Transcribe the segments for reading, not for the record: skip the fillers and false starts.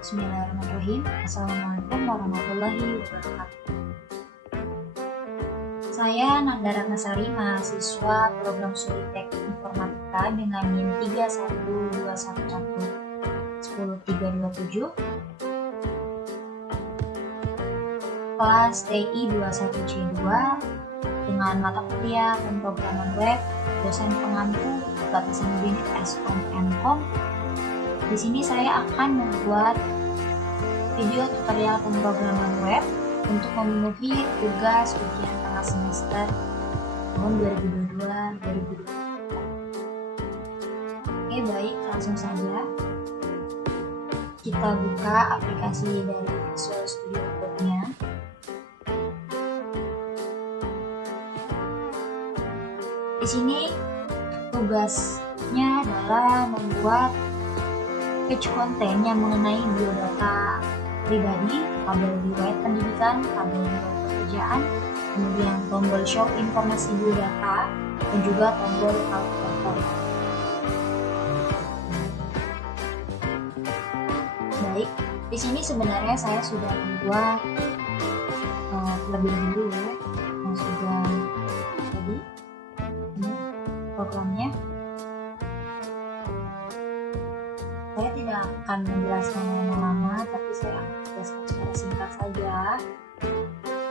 Bismillahirrahmanirrahim. Assalamualaikum warahmatullahi wabarakatuh. Saya Nanda Ratnasari, mahasiswa program studi Teknik Informatika dengan NIM 31211 10327 kelas TI 21C2 dengan mata kuliah pemrograman web, dosen pengampu batasan unit SKM. Di sini saya akan membuat video tutorial pemrograman web untuk memenuhi tugas ujian tengah semester tahun 2022-2023. Oke, baik, langsung saja kita buka aplikasi dari Visual Studio Code-nya. Di sini tugasnya adalah membuat page konten yang mengenai biodata pribadi, tabel riwayat pendidikan, tabel riwayat pekerjaan, kemudian tombol show informasi biodata, dan juga tombol kalkulator. Baik, di sini sebenarnya saya sudah membuat terlebih dahulu yang sudah jadi ini programnya. Saya tidak akan menjelaskan lama-lama, tapi saya akan menjelaskan secara singkat saja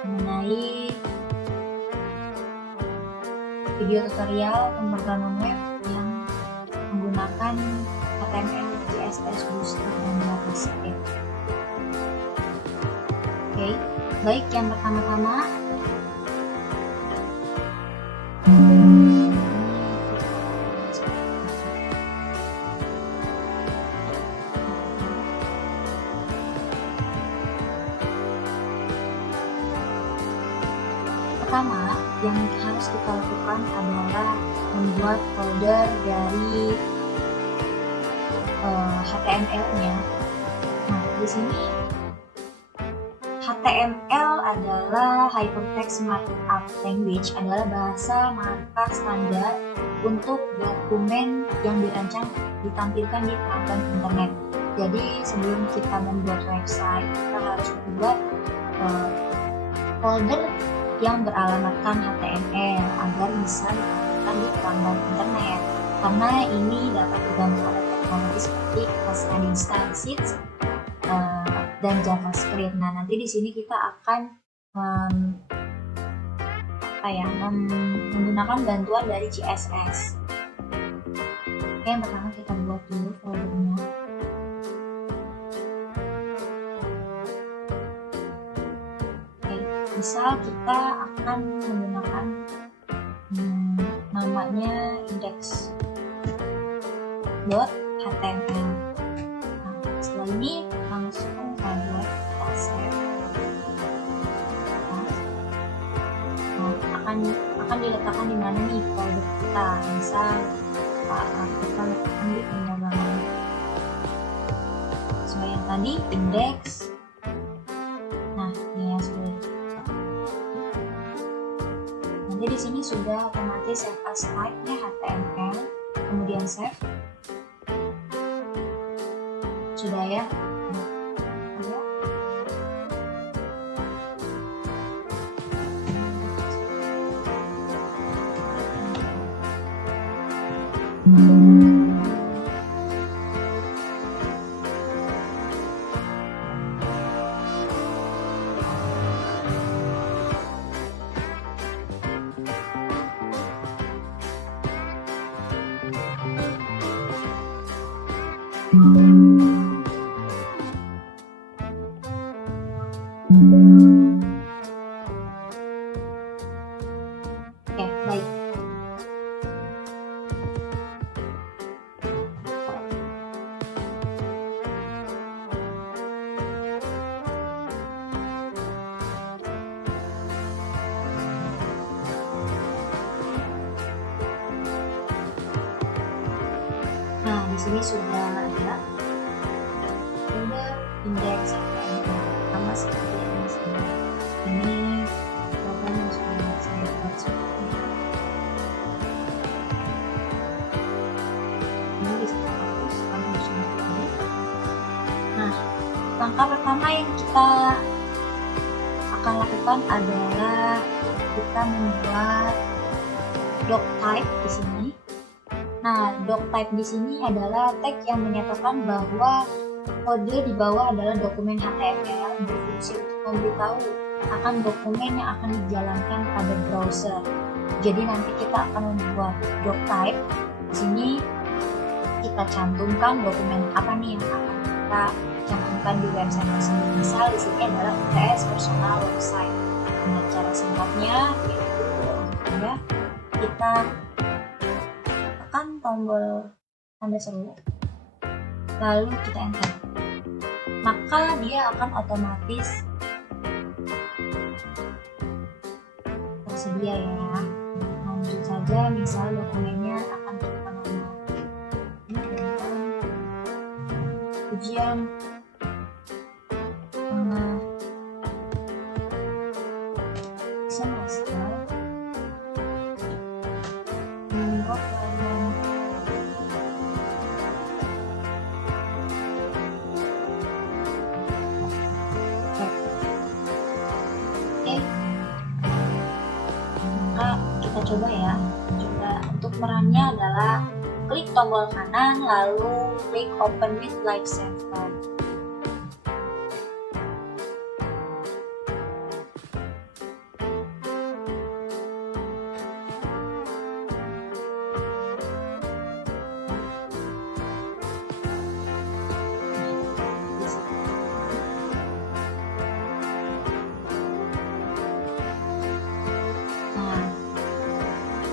mengenai video tutorial pemrograman web yang menggunakan HTML, CSS, Bootstrap, dan JavaScript. Oke, baik, yang pertama-tama yang harus kita lakukan adalah membuat folder dari HTML-nya. Nah, di sini HTML adalah Hypertext Markup Language, adalah bahasa markup standar untuk dokumen yang dirancang ditampilkan di perangkat internet. Jadi sebelum kita membuat website, kita harus membuat folder yang beralamatkan HTML agar bisa ditampilkan di perangkat internet, karena ini dapat dibantu oleh teknologi seperti Cascading Style Sheets dan JavaScript. Nah, nanti di sini kita akan menggunakan bantuan dari CSS. Oke, yang pertama kita buat dulu foldernya. Misal kita akan menggunakan namanya index.html. Nah, setelah ini langsung kita save. Nah, akan diletakkan di mana nih folder kita? Misal kita letakkan di pemrograman sesuai yang tadi, index. Nah, ini yang sudah. Jadi di sini sudah otomatis save as type-nya HTML, kemudian save. Sudah ya. Oke, baik. Nah, di sini sudah ada folder index HTML sama seperti ini sini. Ini program yang sudah saya buat sebelumnya. Ini bisa hapus karena sudah. Nah, Langkah pertama yang kita akan lakukan adalah kita membuat doctype di sini. Nah, doctype di sini adalah tag yang menyatakan bahwa kode di bawah adalah dokumen HTML berfungsi untuk memberitahu akan dokumen yang akan dijalankan pada browser. Jadi nanti kita akan membuat doctype. Di sini kita cantumkan dokumen apa nih yang akan kita cantumkan di website tersebut. Misal di sini adalah UTS personal website. Dengan cara singkatnya yaitu ya, kita tekan tombol tanda seru, lalu kita enter. Maka dia akan otomatis tersedia ya. Lanjut saja, misal dokumennya akan kita ujian semester minggu pelajaran maka kita coba ya. Untuk perannya adalah klik tombol kanan lalu klik open with live server.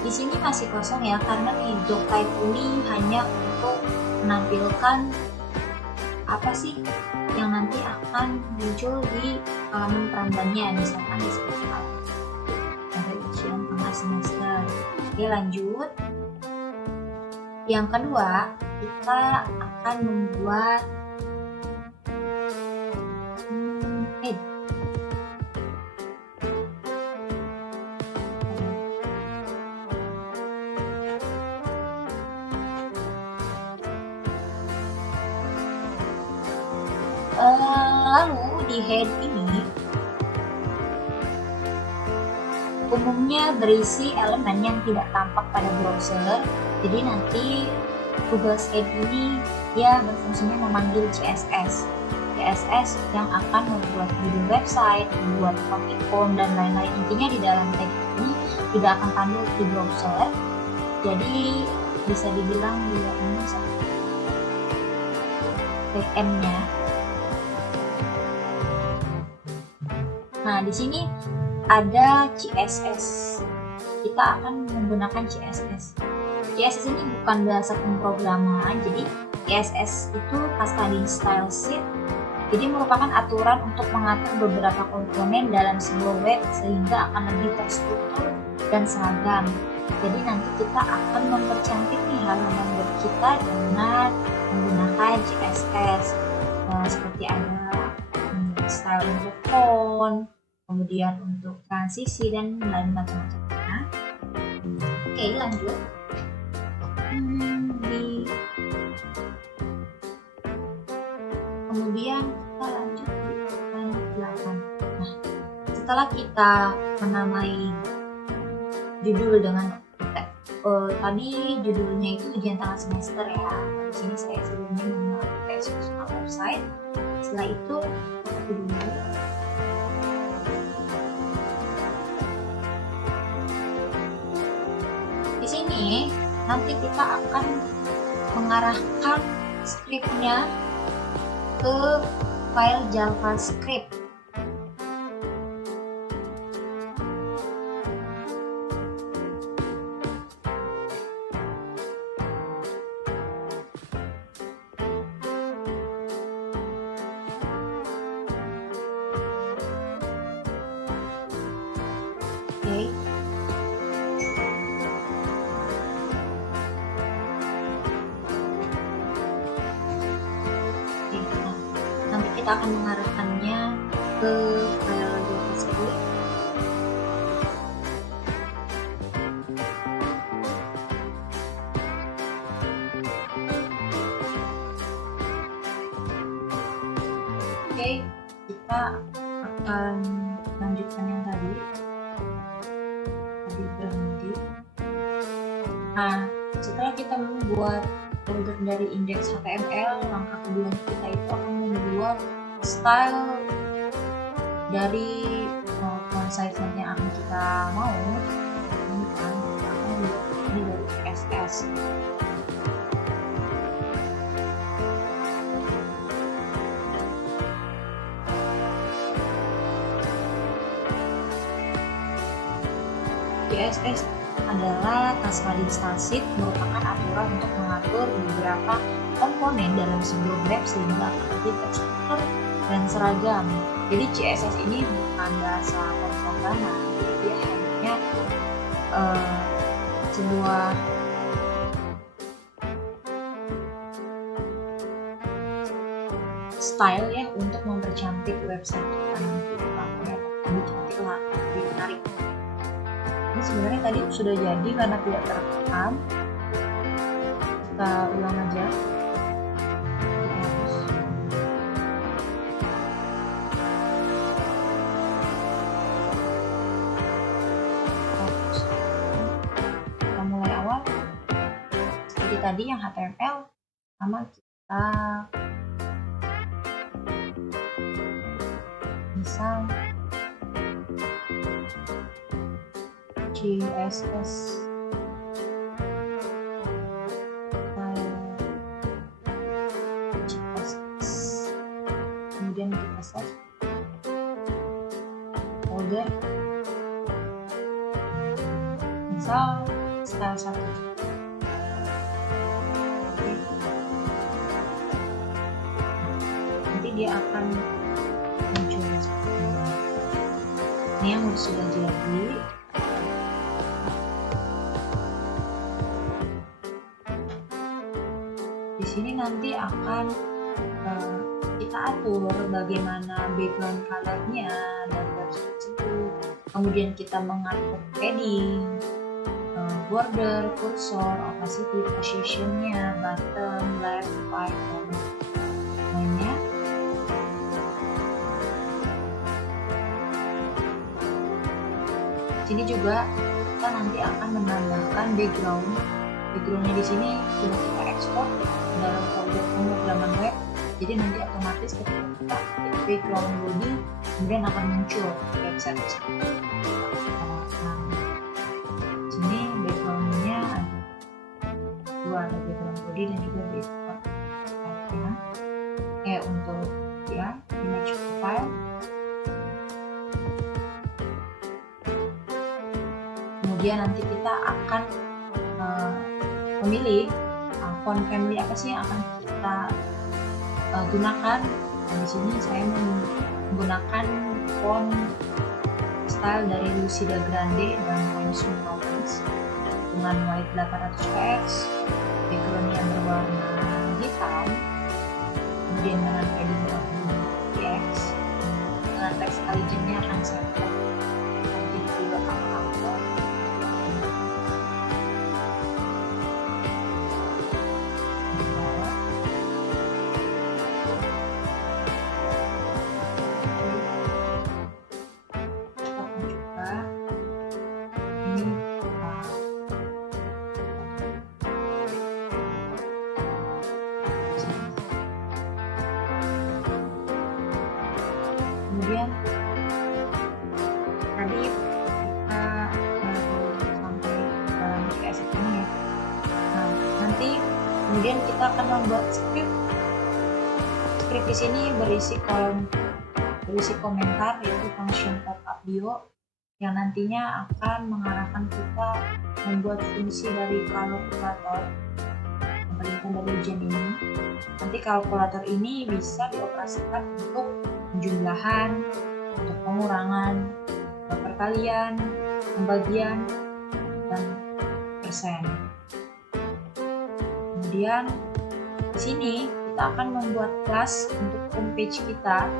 Di sini masih kosong ya, karena di doctype ini hanya untuk menampilkan apa sih yang nanti akan muncul di halaman perambannya, misalkan di seperti ada ujian tengah semester. Oke, lanjut. Yang kedua, kita akan membuat head. Lalu di head ini umumnya berisi elemen yang tidak tampak pada browser. Jadi nanti tugas head ini dia berfungsinya memanggil CSS yang akan membuat judul website, membuat favicon dan lain-lain. Intinya di dalam tag ini tidak akan tampil di browser. Jadi bisa dibilang dia ini backend-nya. Nah, di sini ada CSS. Kita akan menggunakan CSS. CSS ini bukan bahasa pemrograman, jadi CSS itu cascading style sheet. Jadi merupakan aturan untuk mengatur beberapa komponen dalam sebuah web sehingga akan lebih terstruktur dan seragam. Jadi nanti kita akan mempercantik nih halaman web kita dengan menggunakan CSS. Seperti ada style untuk font, kemudian untuk transisi dan lain macam-macamnya. Oke, lanjut. Kemudian kita lanjut di line 8. Nah, setelah kita menamai judul dengan tadi judulnya itu ujian tengah semester ya. Di sini saya sebelumnya mengenal UTS personal website. Setelah itu di sini nanti kita akan mengarahkan scriptnya ke file JavaScript. Oke. Nanti kita akan mengarahkannya ke file JavaScript. Oke, kita akan lanjutkan yang tadi berhenti. Nah, setelah kita membuat folder dari indeks HTML, langkah kedua kita itu akan membuat style dari font size yang akan kita mau. Ini kan kita akan membuat ini dari CSS. CSS adalah cascading style sheet, merupakan aturan untuk mengatur beberapa komponen dalam sebuah web sehingga akan terstruktur dan seragam. Jadi CSS ini bukan bahasa pemrograman, jadi dia hanya sebuah style ya untuk mempercantik website kita nanti, makanya lebih cantik lah, lebih menarik. Ini sebenarnya tadi sudah jadi karena tidak terekam. Kita ulang aja. Kita mulai awal. Seperti tadi yang HTML, sama kita misal CSS kemudian kita save folder misal style 1. Nanti dia akan muncul seperti ini. Ini yang sudah jadi. Di sini nanti akan kita atur bagaimana background colornya dari website tersebut. Kemudian kita mengatur padding, border, cursor, opacity, positionnya, bottom, left, right, dan lainnya. Sini juga kita nanti akan menambahkan background. Backgroundnya di sini sudah kita ekspor dalam folder pemrograman web. Jadi nanti otomatis ketika kita klik background body, kemudian akan muncul website tersebut. Nah, sini backgroundnya ada dua, ada background body dan juga background profile. Untuk ya image profile. Kemudian nanti kita akan memilih font family apa sih yang akan kita gunakan. Nah, di sini saya menggunakan font style dari Lucida Grande dan Times New Roman dengan white 800 px, background yang berwarna hitam, kemudian dengan padding 40 px, dengan text allegiance-nya akan saya buat jadi juga apa-apa. Kemudian tadi kita baru sampai dalam CSS ini ya. Nah, nanti kemudian kita akan membuat script. Script di sini berisi komentar yaitu function pop-up bio yang nantinya akan mengarahkan kita membuat fungsi dari kalkulator pemerintah dari ujian ini. Nanti kalkulator ini bisa dioperasikan untuk penjumlahan, untuk pengurangan, perkalian, pembagian, dan persen. Kemudian di sini kita akan membuat kelas untuk homepage kita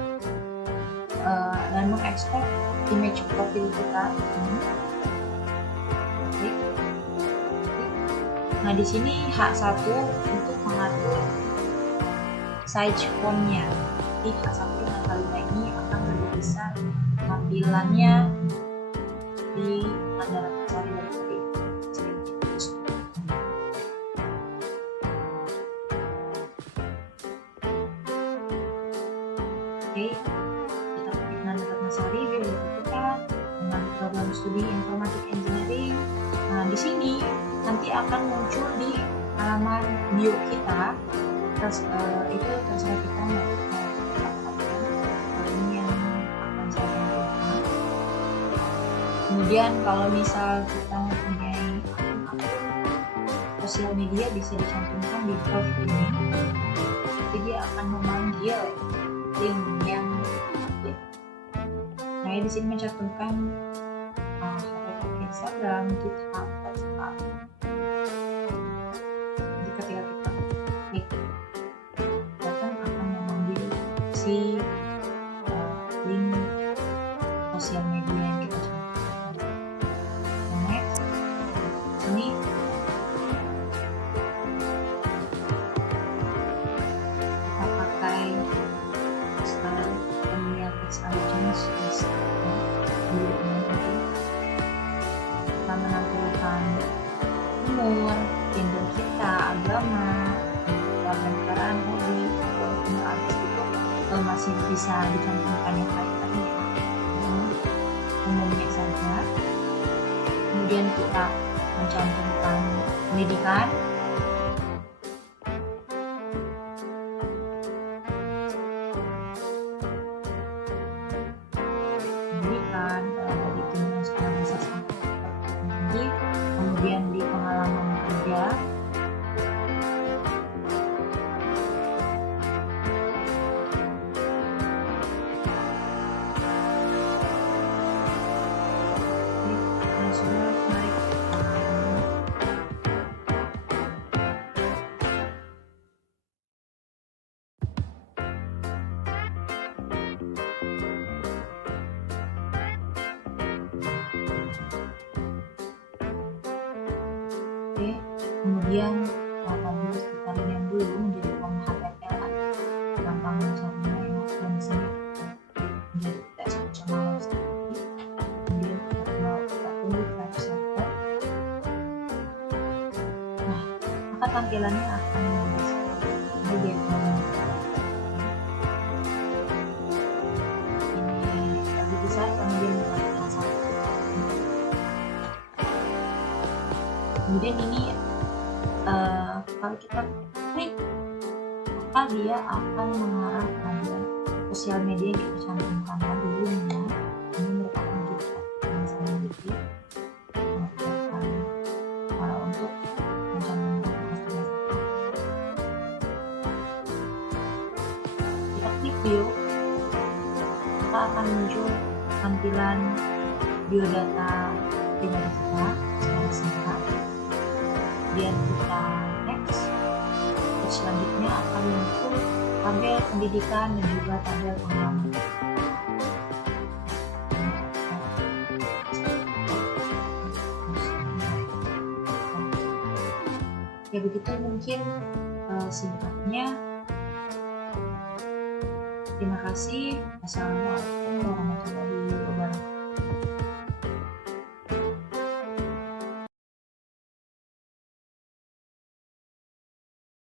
dan mengekspor image profil kita. Nah, di sini H1 untuk mengatur size fontnya. Di H1 dengan K5 ini akan bergeser tampilannya di Anda Ratnasari dari tadi. Oke, kita ketik Nanda Ratnasari, biar kita mengambil program studi informatik engineering. Nah, di sini nanti akan muncul di halaman bio kita. Terus itu terserah kita mau ini yang akan saya tampilkan. Kemudian kalau misal kita mempunyai akun sosial media, bisa dicantumkan di drive ini. Jadi dia akan memanggil link yang update. Saya di sini mencantumkan Instagram, GitHub, WhatsApp. Jadi ketika kita klik datang akan memanggil si link sosial media yang kita cantumkan. Next, ini kita pakai style pemilihan text agents di kita menampilkan umur, gender kita, agama, warga negaraan, hobi, email address itu masih bisa dicantumkan yang lain tadi ya, umumnya saja. Kemudian kita mencantumkan pendidikan, dari jenjang sekolah dasar sampai perguruan tinggi. Kemudian di pengalaman kerja, sudah naik. Oke, kemudian tadi kita rename dulu menjadi form HTML, gampang mencarinya ya, dan di sini menjadi tidak semacam malam seperti. Kemudian kita tunggu type server. Nah, maka tampilannya akan menjadi seperti ini, background. Ini lebih besar, kemudian menggunakan satu. Kemudian ini kalau kita klik, maka dia akan mengarah pada sosial media yang kita cantumkan tadi ya. Ini merupakan GitHub yang saya miliki, merupakan untuk mencantumkan postingan. Kita klik bio, maka akan muncul tampilan biodata pribadi kita secara singkat. Kemudian kita next. Terus selanjutnya akan muncul tabel pendidikan dan juga tabel pengalaman. Ya begitu mungkin singkatnya. Terima kasih. Assalamualaikum warahmatullahi wabarakatuh.